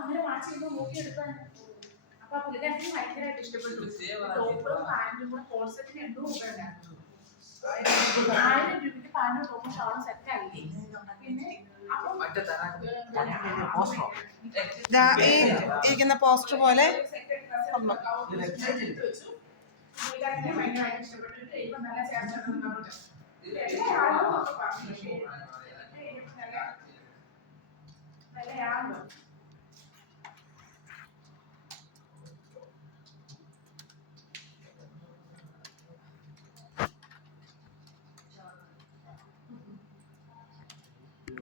അങ്ങനെ വാച്ച് ചെയ്യുമ്പോൾ നോക്കിയെടുക്കാൻ അപ്പൊ ആ പുള്ളിക്കാരത്തിന് ഭയങ്കരമായിട്ട് ഇഷ്ടപ്പെട്ടു. ടോപ്പും പാന്റും കൂടെ കോൺസെപ്റ്റിന് 800 രൂപ ഉണ്ടായിരുന്നു. 1000 രൂപയ്ക്ക് പാന്റും ടോപ്പും ഷോളും സെറ്റ് ആക്കി. പിന്നെ ഇരിക്കുന്ന പോസ്റ്റർ പോലെ ഭയങ്കരമായിട്ട് ഇഷ്ടപ്പെട്ടിട്ട് ഇപ്പൊ നല്ല ചേർച്ച